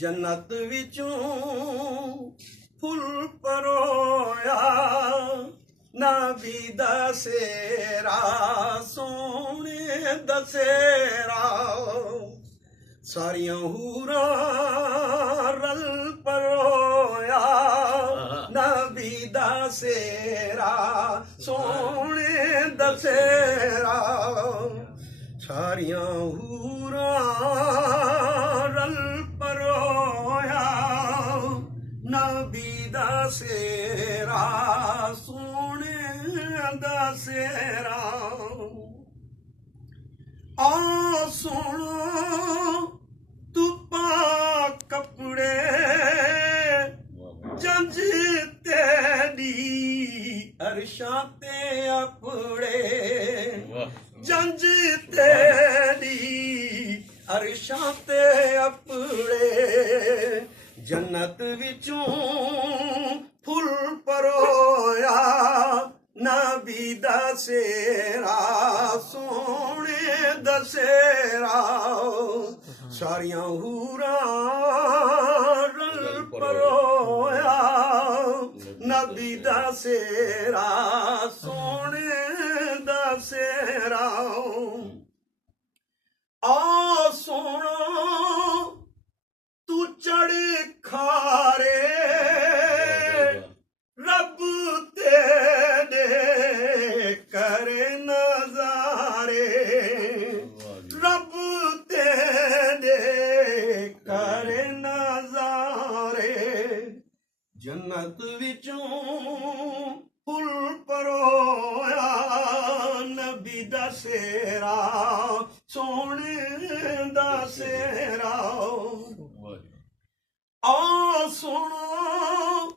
जन्नत विचों फुल परोया नबी दसेरा सोने दसेरा सारियां हूरां रल परोया नबी दसेरा सोने दसेरा सारियां हूरां रल परोया नबी दसेरा सोने दसेरा आ सुनो तू पा कपड़े जंज तेरी अरशां ते अपड़े जंज तेरी अरशां ते अपड़े जन्नत विचों फुल परोया नबी दसेरा सोने दसेरा सारियां हूरां रल परोया नबी दसेरा सोने दसेरा आ सोना तू चढ़ खारे रब तेरे करे नजारे रब तेरे करे नजारे जन्नत विचों फुल परोया नबी दसेरा सोने दसेरा आ सुनो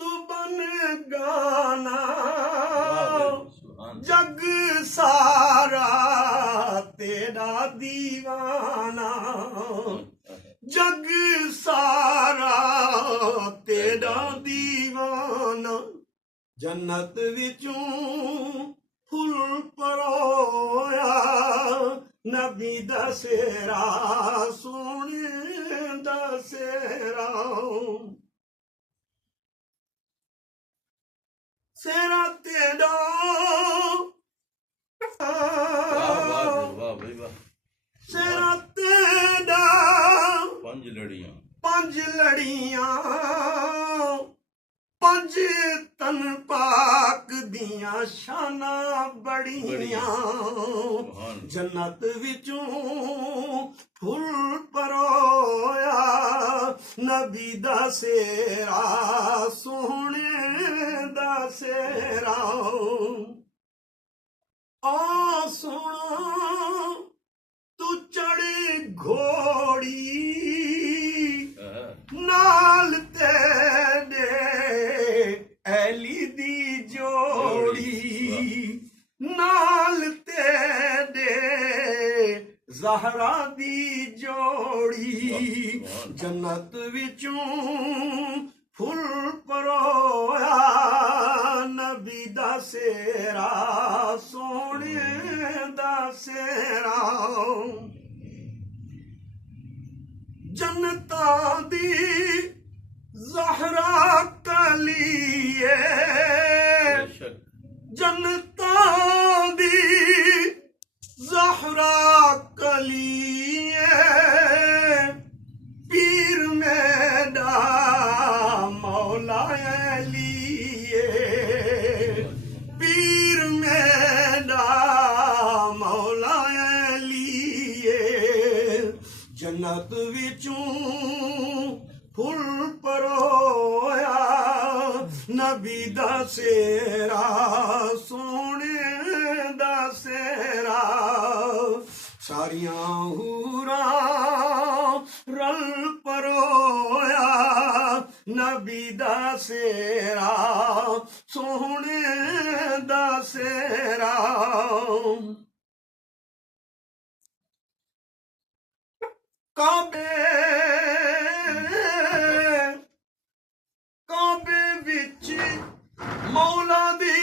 तू बन गाना जग सारा तेरा दीवाना जग सारा तेरा दीवाना जन्नत विचों फुल परोया नबी दसेरा सोने दसेरा सेरा तेरा सेरा तेरा पंज लड़ियां पंज तन पाक दियां शाना बड़ियां जन्नत विचों फुल परोया नबी दसेरा सोने दसेरा आ सोना तू चढ़ घोड़ी नाल तेरे ऐली दी जोड़ी नाल तेरे ज़हरा दी जोड़ी जन्नत विचों फुल परोया नबी दसेरा सोने दसेरा जन्नतां दी ज़हरा कलिए जन्नतां दी ज़हरा कलिए पीर मेरा मौला अलिए पीर मेरा मौला अलिए जन्नत विचों फुल परोया नबी दसेरा सोने दसेरा सारियां हूरां रल परोया नबी दसेरा सोने दसेरा काबे विच मौला दी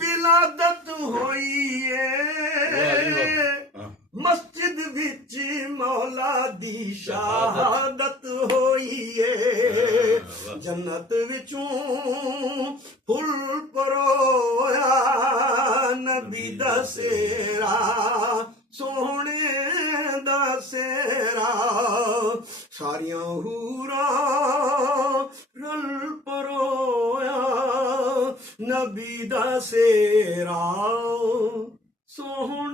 विलादत होई है मस्जिद मौला दी शहादत होई है जन्नत विचों फुल परोया नबी दा सेरा सोहणे दा सेरा सारियां हूरां रल परोया नबी दा सेरा सोहणे